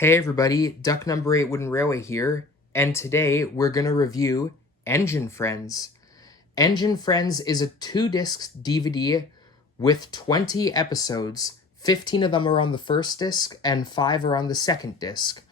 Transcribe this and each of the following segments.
Hey everybody, Duck Number 8 Wooden Railway here, and today we're going to review Engine Friends. Engine Friends is a 2-disc DVD with 20 episodes. 15 of them are on the first disc and 5 are on the second disc.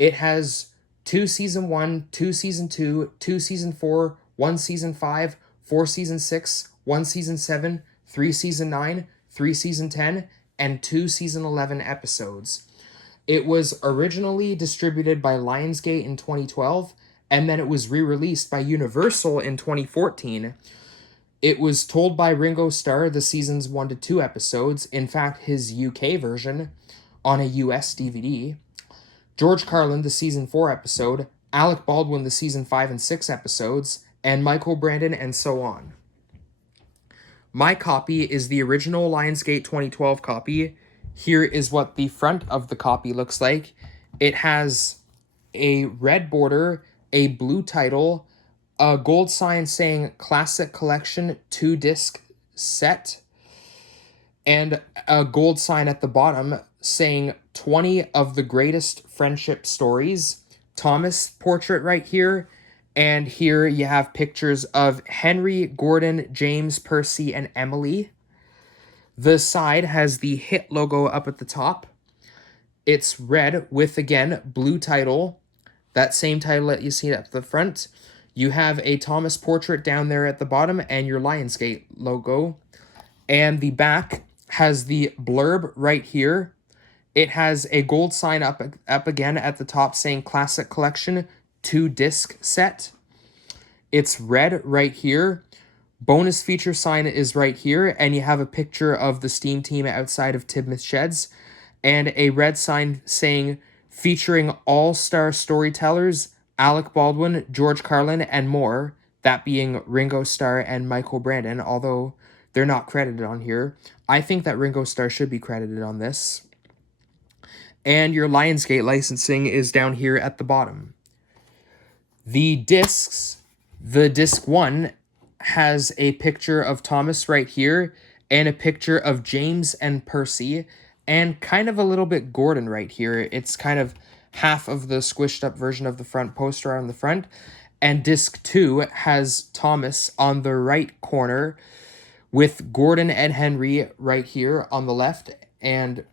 It has 2 season 1, 2 season 2, 2 season 4, 1 season 5, 4 season 6, 1 season 7, 3 season 9, 3 season 10, and 2 season 11 episodes. It was originally distributed by Lionsgate in 2012, and then it was re-released by Universal in 2014. It was told by Ringo Starr, the season's 1 to 2 episodes, in fact, his UK version, on a US DVD. George Carlin, the season 4 episode, Alec Baldwin, the season 5 and 6 episodes, and Michael Brandon, and so on. My copy is the original Lionsgate 2012 copy. Here is what the front of the copy looks like. It has a red border, a blue title, a gold sign saying Classic Collection 2-disc set, and a gold sign at the bottom saying 20 of the greatest friendship stories. Thomas portrait right here. And here you have pictures of Henry, Gordon, James, Percy, and Emily. The side has the HIT logo up at the top. It's red with, again, blue title. That same title that you see at the front. You have a Thomas portrait down there at the bottom and your Lionsgate logo. And the back has the blurb right here. It has a gold sign up again at the top saying Classic Collection 2-disc set. It's red right here. Bonus feature sign is right here, and you have a picture of the Steam team outside of Tidmouth Sheds, and a red sign saying featuring all-star storytellers Alec Baldwin, George Carlin, and more, that being Ringo Starr and Michael Brandon, although they're not credited on here. I think that Ringo Starr should be credited on this. And your Lionsgate licensing is down here at the bottom. The discs, the disc 1 has a picture of Thomas right here, and a picture of James and Percy, and kind of a little bit Gordon right here. It's kind of half of the squished up version of the front poster on the front. And disc 2 has Thomas on the right corner with Gordon and Henry right here on the left. And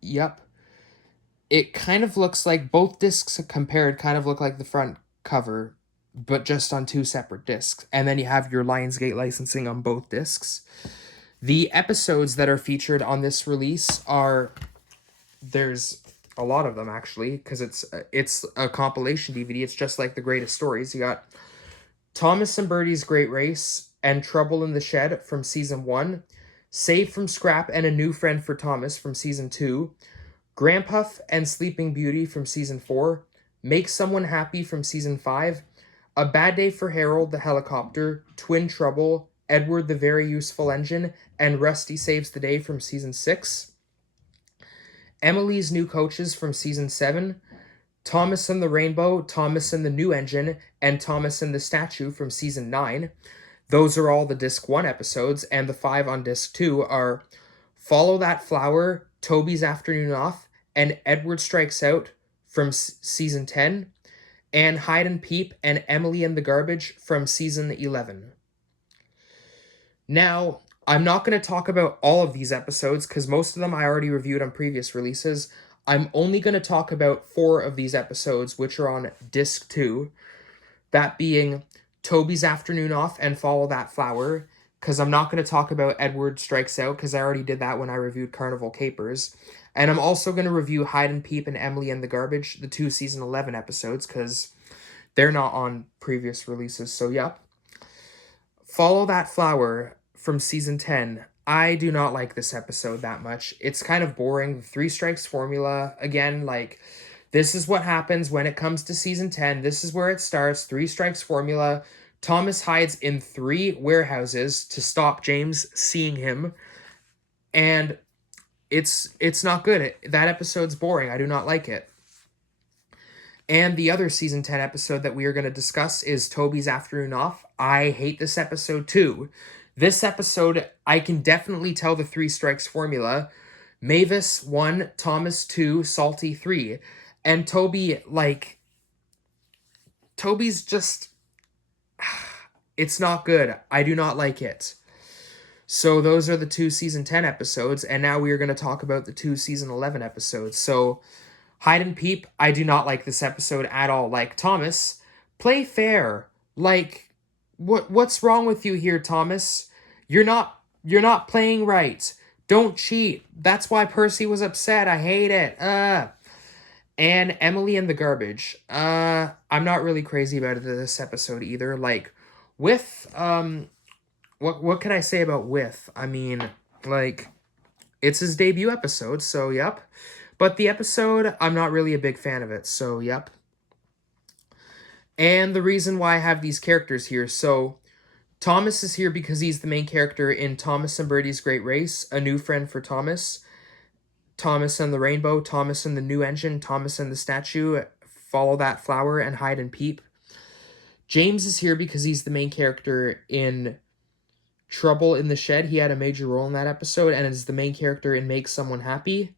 yep, it kind of looks like both discs compared kind of look like the front cover, but just on 2 separate discs. And then you have your Lionsgate licensing on both discs. The episodes that are featured on this release are, there's a lot of them actually, because it's a compilation DVD. It's just like the greatest stories. You got Thomas and Bertie's Great Race and Trouble in the Shed from season 1, Save from Scrap and a New Friend for Thomas from season 2, Grandpuff and Sleeping Beauty from season 4, Make Someone Happy from season 5, A Bad Day for Harold the Helicopter, Twin Trouble, Edward the Very Useful Engine, and Rusty Saves the Day from season 6, Emily's New Coaches from season 7, Thomas and the Rainbow, Thomas and the New Engine, and Thomas and the Statue from season 9. Those are all the disc 1 episodes, and the 5 on disc 2 are Follow That Flower, Toby's Afternoon Off, and Edward Strikes Out from season 10, and Hide and Peep and Emily and the Garbage from season 11. Now, I'm not going to talk about all of these episodes because most of them I already reviewed on previous releases. I'm only going to talk about 4 of these episodes, which are on disc 2, that being Toby's Afternoon Off and Follow That Flower, because I'm not going to talk about Edward Strikes Out because I already did that when I reviewed Carnival Capers. And I'm also going to review Hide and Peep and Emily and the Garbage, the 2 season 11 episodes, because they're not on previous releases. So, yep. Follow That Flower from season 10. I do not like this episode that much. It's kind of boring. The 3 strikes formula, again, like, this is what happens when it comes to season 10. This is where it starts. 3 strikes formula. Thomas hides in 3 warehouses to stop James seeing him. And it's not good. That episode's boring. I do not like it. And the other season 10 episode that we are going to discuss is Toby's Afternoon Off. I hate this episode too. This episode, I can definitely tell the 3 strikes formula. Mavis 1, Thomas 2, Salty 3. And Toby, like, Toby's just, it's not good. I do not like it. So those are the 2 season 10 episodes, and now we are going to talk about the 2 season 11 episodes. So Hide and Peep, I do not like this episode at all. Like, Thomas, play fair. Like, what's wrong with you here, Thomas? You're not playing right. Don't cheat. That's why Percy was upset. I hate it. And Emily and the Garbage. I'm not really crazy about this episode either. Like, with what can I say about With? I mean, like, it's his debut episode, so yep. But the episode, I'm not really a big fan of it, so yep. And the reason why I have these characters here, so Thomas is here because he's the main character in Thomas and Bertie's Great Race, A New Friend for Thomas, Thomas and the Rainbow, Thomas and the New Engine, Thomas and the Statue, Follow That Flower, and Hide and Peep. James is here because he's the main character in Trouble in the Shed. He had a major role in that episode and is the main character in Make Someone Happy.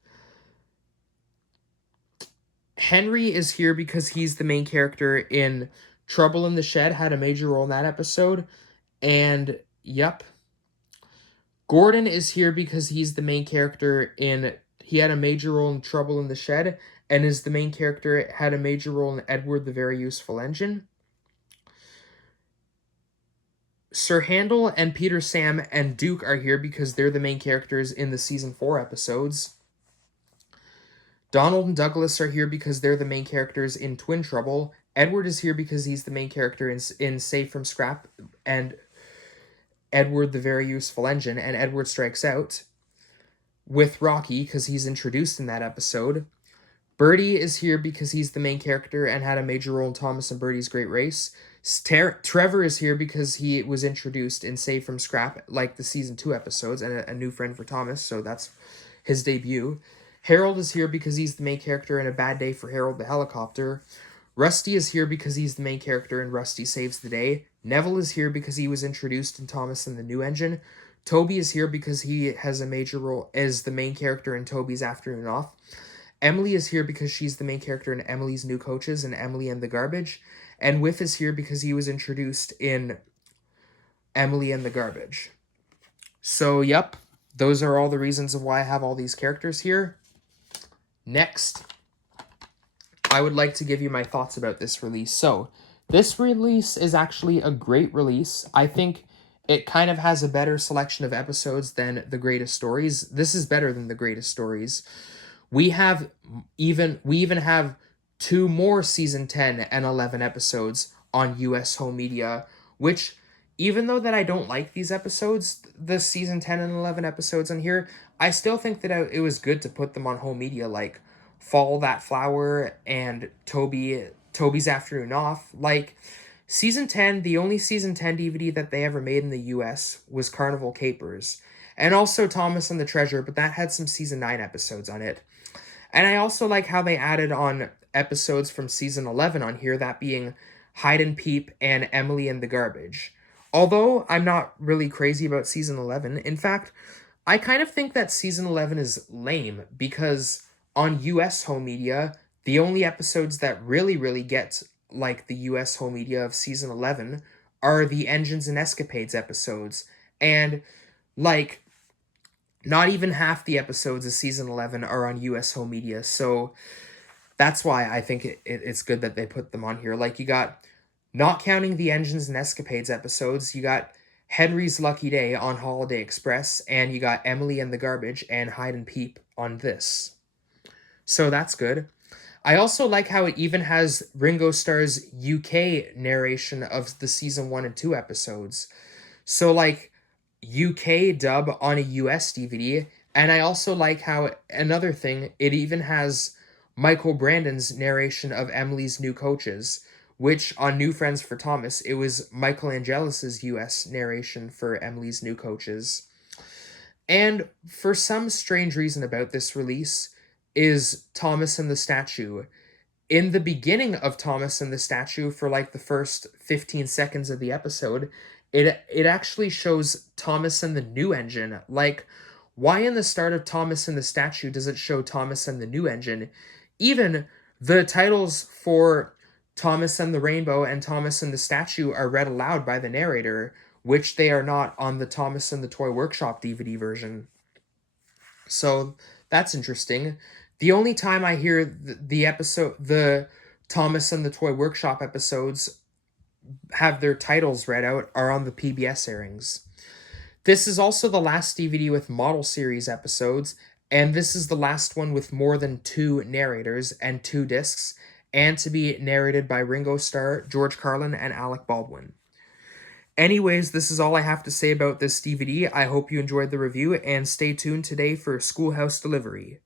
Henry is here because he's the main character in Trouble in the Shed, had a major role in that episode. And yep. Gordon is here because he's the main character in, he had a major role in Trouble in the Shed, and is the main character, had a major role in Edward the Very Useful Engine. Sir Handel and Peter Sam and Duke are here because they're the main characters in the season 4 episodes. Donald and Douglas are here because they're the main characters in Twin Trouble. Edward is here because he's the main character in Save from Scrap and Edward the Very Useful Engine, and Edward Strikes Out. With Rocky, because he's introduced in that episode. Bertie is here because he's the main character and had a major role in Thomas and Bertie's Great Race. Trevor is here because he was introduced in Save from Scrap, like the season 2 episodes, and a new friend for Thomas, so that's his debut. Harold is here because he's the main character in A Bad Day for Harold the Helicopter. Rusty is here because he's the main character in Rusty Saves the Day. Neville is here because he was introduced in Thomas and the New Engine. Toby is here because he has a major role as the main character in Toby's Afternoon Off. Emily is here because she's the main character in Emily's New Coaches and Emily and the Garbage. And Whiff is here because he was introduced in Emily and the Garbage. So, yep, those are all the reasons of why I have all these characters here. Next, I would like to give you my thoughts about this release. So, this release is actually a great release. I think it kind of has a better selection of episodes than The Greatest Stories. This is better than The Greatest Stories. We even have 2 more season 10 and 11 episodes on US Home Media, which, even though that I don't like these episodes, the season 10 and 11 episodes on here, I still think that it was good to put them on Home Media, like Follow That Flower and Toby's Afternoon Off. Like, season 10, the only season 10 DVD that they ever made in the US was Carnival Capers. And also Thomas and the Treasure, but that had some season 9 episodes on it. And I also like how they added on episodes from season 11 on here, that being Hide and Peep and Emily and the Garbage. Although I'm not really crazy about season 11. In fact, I kind of think that season 11 is lame because on US Home Media, the only episodes that really get like the US Home Media of season 11 are the Engines and Escapades episodes. And like, not even half the episodes of season 11 are on US Home Media. So that's why I think it's good that they put them on here. Like, you got, not counting the Engines and Escapades episodes, you got Henry's Lucky Day on Holiday Express, and you got Emily and the Garbage and Hide and Peep on this. So that's good. I also like how it even has Ringo Starr's UK narration of the season 1 and 2 episodes. So, like, UK dub on a US DVD. And I also like how, another thing, it even has Michael Brandon's narration of Emily's New Coaches, which on New Friends for Thomas, it was Michael Angelis's US narration for Emily's New Coaches. And for some strange reason about this release is Thomas and the Statue. In the beginning of Thomas and the Statue, for like the first 15 seconds of the episode, it actually shows Thomas and the New Engine. Like, Why in the start of Thomas and the Statue does it show Thomas and the New Engine? Even the titles for Thomas and the Rainbow and Thomas and the Statue are read aloud by the narrator, which they are not on the Thomas and the Toy Workshop DVD version. So that's interesting. The only time I hear the Thomas and the Toy Workshop episodes have their titles read out are on the PBS airings. This is also the last DVD with model series episodes, and this is the last one with more than 2 narrators and 2 discs, and to be narrated by Ringo Starr, George Carlin, and Alec Baldwin. Anyways, this is all I have to say about this DVD. I hope you enjoyed the review, and stay tuned today for Schoolhouse Delivery.